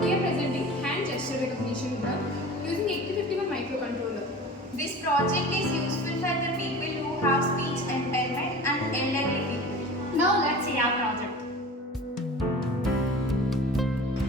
We are presenting hand gesture recognition graph using 8051 microcontroller. This project is useful for the people who have speech impairment and elderly people. Now let's see our project.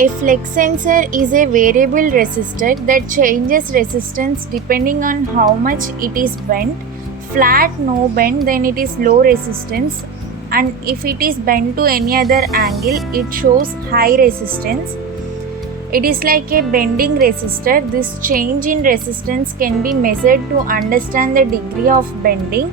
A flex sensor is a variable resistor that changes resistance depending on how much it is bent. Flat, no bend, then it is low resistance, and if it is bent to any other angle, it shows high resistance. It is like a bending resistor. This change in resistance can be measured to understand the degree of bending.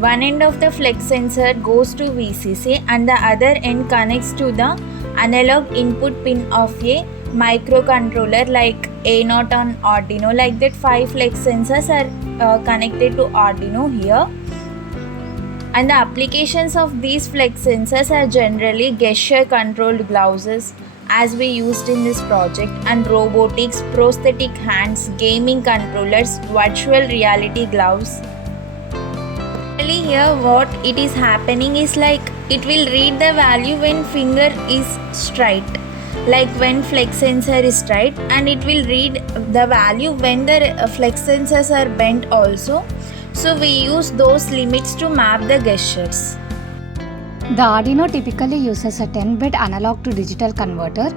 One end of the flex sensor goes to VCC and the other end connects to the analog input pin of a microcontroller like A0 on Arduino. Like that, 5 flex sensors are connected to Arduino here. And the applications of these flex sensors are generally gesture controlled gloves as we used in this project, and robotics, prosthetic hands, gaming controllers, virtual reality gloves. Here what it is happening is like it will read the value when finger is straight, like when flex sensor is straight, and it will read the value when the flex sensors are bent also. So we use those limits to map the gestures. The Arduino typically uses a 10-bit analog to digital converter,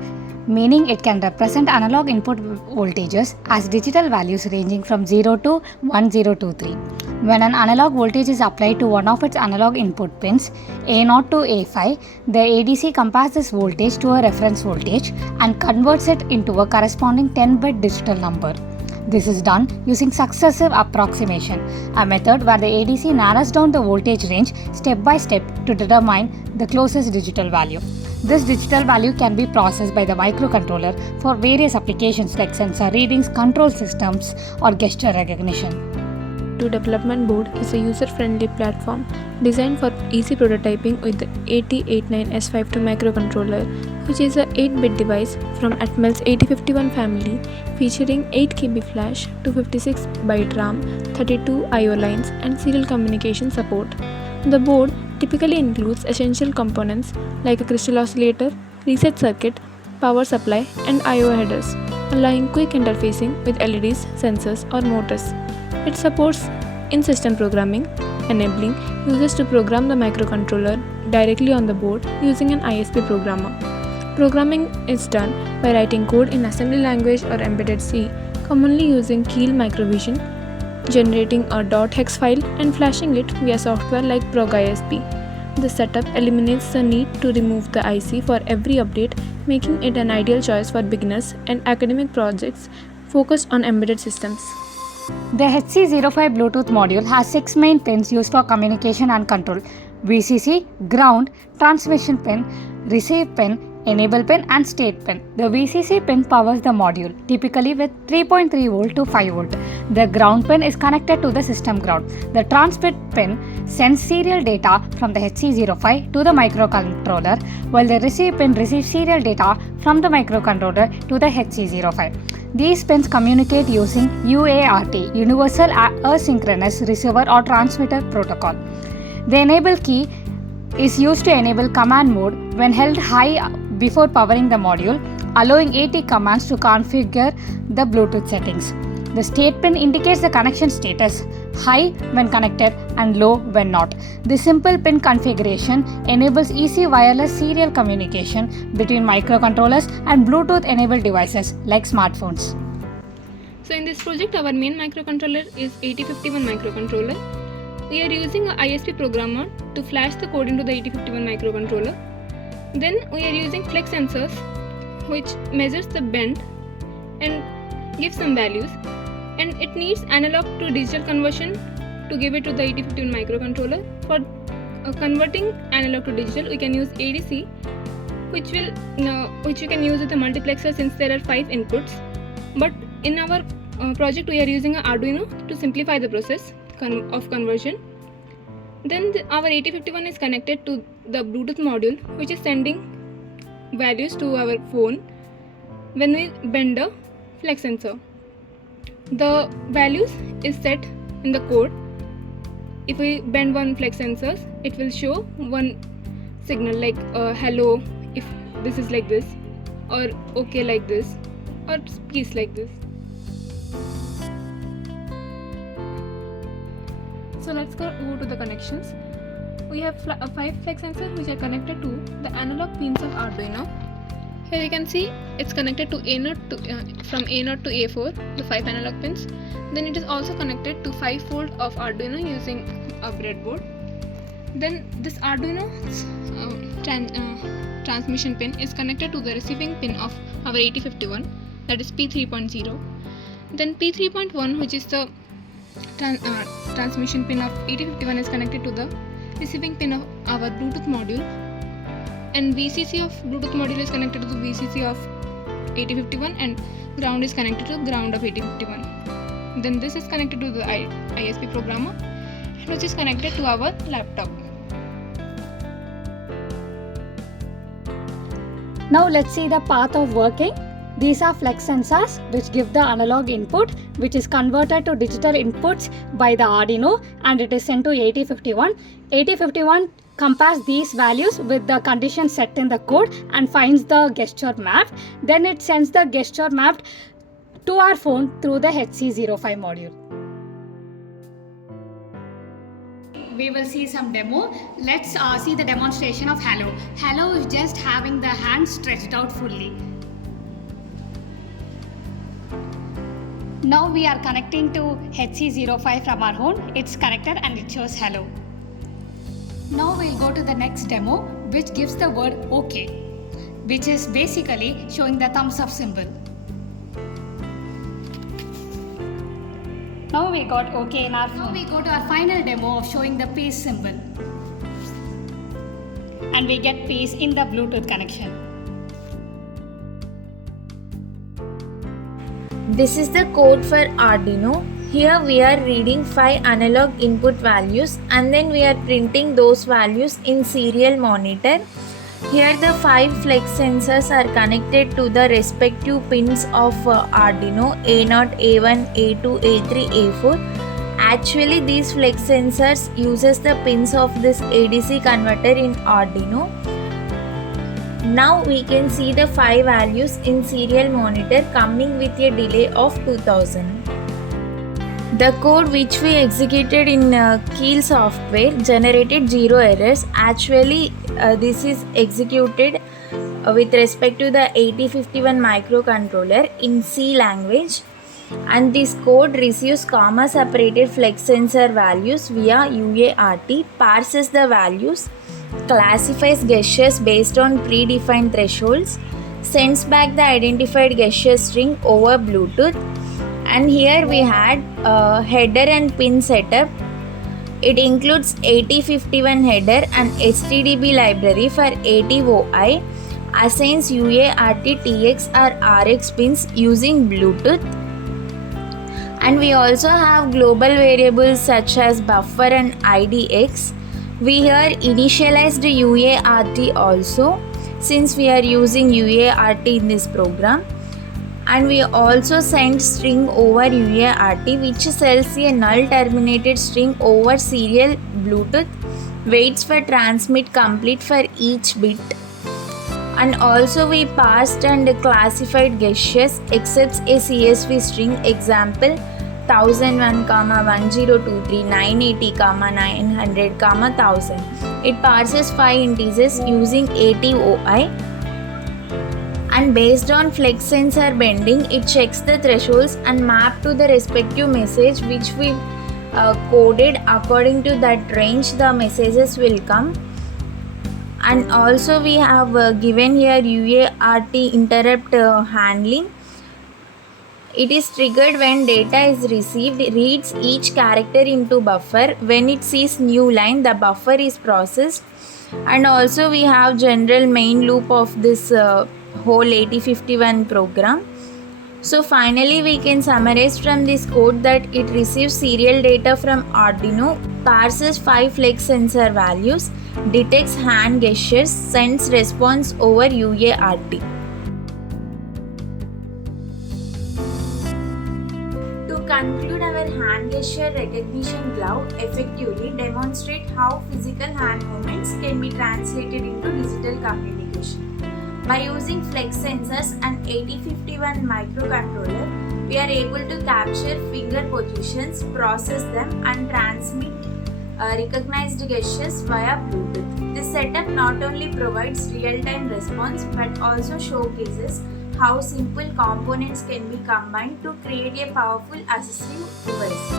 meaning it can represent analog input voltages as digital values ranging from 0 to 1023. When an analog voltage is applied to one of its analog input pins, A0 to A5, the ADC compares this voltage to a reference voltage and converts it into a corresponding 10-bit digital number. This is done using successive approximation, a method where the ADC narrows down the voltage range step by step to determine the closest digital value. This digital value can be processed by the microcontroller for various applications like sensor readings, control systems, or gesture recognition. Development board is a user-friendly platform designed for easy prototyping with the 8089S52 microcontroller, which is a 8-bit device from Atmel's 8051 family featuring 8 KB flash, 256 byte RAM, 32 I/O lines, and serial communication support. The board typically includes essential components like a crystal oscillator, reset circuit, power supply, and I/O headers, allowing quick interfacing with LEDs, sensors, or motors. It supports in-system programming, enabling users to program the microcontroller directly on the board using an ISP programmer. Programming is done by writing code in assembly language or embedded C, commonly using Keel Microvision, generating a .hex file and flashing it via software like ProgISP. The setup eliminates the need to remove the IC for every update, making it an ideal choice for beginners and academic projects focused on embedded systems. The HC05 Bluetooth module has 6 main pins used for communication and control: VCC, ground, transmission pin, receive pin, enable pin, and state pin. The VCC pin powers the module, typically with 3.3 volt to 5 volt. The ground pin is connected to the system ground. The transmit pin sends serial data from the HC05 to the microcontroller, while the receive pin receives serial data from the microcontroller to the HC05. These pins communicate using UART, Universal Asynchronous Receiver or Transmitter Protocol. The enable key is used to enable command mode when held high before powering the module, allowing 80 commands to configure the Bluetooth settings. The state pin indicates the connection status, high when connected and low when not. This simple pin configuration enables easy wireless serial communication between microcontrollers and Bluetooth-enabled devices like smartphones. So in this project, our main microcontroller is 8051 microcontroller. We are using a ISP programmer to flash the code into the 8051 microcontroller. Then we are using flex sensors, which measures the bend and gives some values. And it needs analog to digital conversion to give it to the 8051 microcontroller. For converting analog to digital, we can use ADC, which you can use with a multiplexer since there are 5 inputs. But in our project, we are using an Arduino to simplify the process of conversion. Then our 8051 is connected to the Bluetooth module, which is sending values to our phone when we bend the flex sensor. The values is set in the code. If we bend one flex sensor, it will show one signal like hello if this is like this, or OK like this, or please like this. So let's go to the connections. We have 5 flex sensors which are connected to the analog pins of Arduino. Here you can see it's connected to A0 from A0 to A4, the 5 analog pins. Then it is also connected to 5 volt of Arduino using a breadboard. Then this Arduino transmission pin is connected to the receiving pin of our 8051, that is P3.0. Then P3.1, which is the transmission pin of 8051, is connected to the receiving pin of our Bluetooth module, and VCC of Bluetooth module is connected to the VCC of 8051, and ground is connected to ground of 8051. Then this is connected to the ISP programmer, which is connected to our laptop. Now let's see the path of working. These are flex sensors which give the analog input, which is converted to digital inputs by the Arduino, and it is sent to 8051. 8051 compares these values with the conditions set in the code and finds the gesture mapped. Then it sends the gesture mapped to our phone through the HC05 module. We will see some demo. Let's see the demonstration of Hello. Hello is just having the hand stretched out fully. Now we are connecting to HC05 from our phone. It's connected and it shows Hello. Now we'll go to the next demo, which gives the word OK, which is basically showing the thumbs up symbol. Now we got OK in our phone. Now we go to our final demo of showing the peace symbol. And we get peace in the Bluetooth connection. This is the code for Arduino. Here we are reading 5 analog input values and then we are printing those values in serial monitor. Here the 5 flex sensors are connected to the respective pins of Arduino A0, A1, A2, A3, A4. Actually these flex sensors uses the pins of this ADC converter in Arduino. Now we can see the 5 values in serial monitor coming with a delay of 2000. The code which we executed in Keel software generated 0 errors. Actually this is executed with respect to the 8051 microcontroller in C language, and this code receives comma separated flex sensor values via UART, parses the values, classifies gestures based on predefined thresholds, sends back the identified gesture string over Bluetooth. And here we had header and pin setup. It includes 8051 header and stdb library for 80OI, assigns UART, TX or RX pins using Bluetooth. And we also have global variables such as buffer and IDX. We here initialized UART also, since we are using UART in this program. And we also send string over UART, which sells a null terminated string over serial Bluetooth, waits for transmit complete for each bit. And also we passed and classified gestures, accepts a CSV string, example 1001, 1023, 980, 900, 1000. It parses 5 integers using 80OI. And based on flex sensor bending, it checks the thresholds and map to the respective message which we coded. According to that range the messages will come. And also we have given here UART interrupt handling. It is triggered when data is received, reads each character into buffer. When it sees new line, the buffer is processed. And also we have general main loop of this whole 8051 program. So finally we can summarize from this code that it receives serial data from Arduino, parses 5 flex sensor values, detects hand gestures, sends response over UART. To conclude, our hand gesture recognition glove effectively demonstrates how physical hand movements can be translated into digital communication. By using flex sensors and 8051 microcontroller, we are able to capture finger positions, process them, and transmit recognized gestures via Bluetooth. This setup not only provides real-time response but also showcases how simple components can be combined to create a powerful assistive device.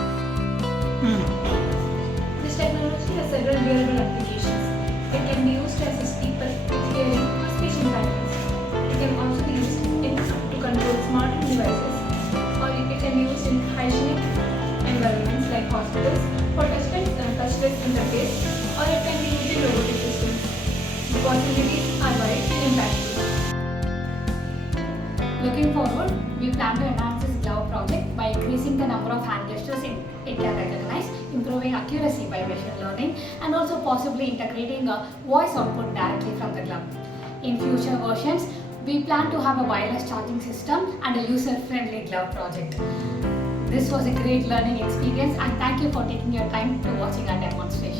This technology has several real-world applications. It can be used to assist people with hearing or speech impairments. It can also be used to control smart home devices, or it can be used in hygienic environments like hospitals for touchless interface, or it can be used in robotic systems. The possibilities are wide and impactful. Looking forward, we plan to enhance this glove project by increasing the number of hand gestures it can recognize, improving accuracy by machine learning, and also possibly integrating a voice output directly from the glove. In future versions, we plan to have a wireless charging system and a user-friendly glove project. This was a great learning experience, and thank you for taking your time to watching our demonstration.